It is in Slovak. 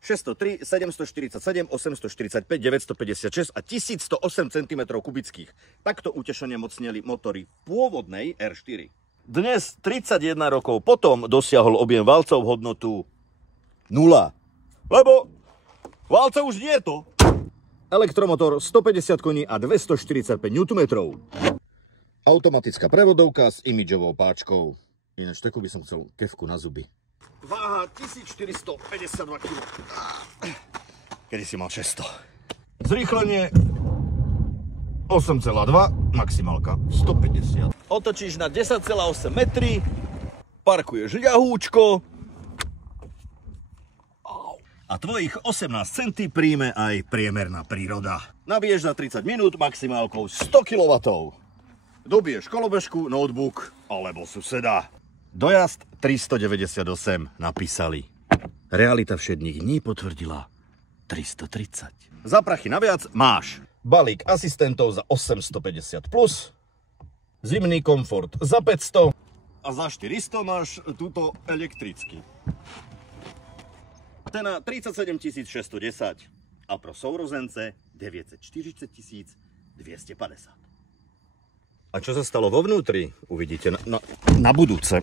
603, 747, 845, 956 a 1108 cm kubických. Takto utešene mocneli motory pôvodnej R4. Dnes, 31 rokov potom, dosiahol objem valcov hodnotu 0. Lebo valce už nie je to. Elektromotor 150 koní a 245 Nm. Automatická prevodovka s imidžovou páčkou. Ináč takú by som chcel kefku na zuby. Váha 1452 kg. Kedy si mal 600. Zrýchlenie 8,2, maximálka 150. Otočíš na 10,8 metry, parkuješ ľahúčko a tvojich 18 centí príjme aj priemerná príroda. Nabiješ za 30 minút maximálkou 100 kW. Dobiješ kolobežku, notebook alebo suseda. Dojazd 398 napísali. Realita všedných dní potvrdila 330. Za prachy naviac máš balík asistentov za 850 plus, zimný komfort za 500 a za 400 máš túto elektrický. Cena 37 610 a pro sourozence 940 250. A čo sa stalo vo vnútri, uvidíte na budúce.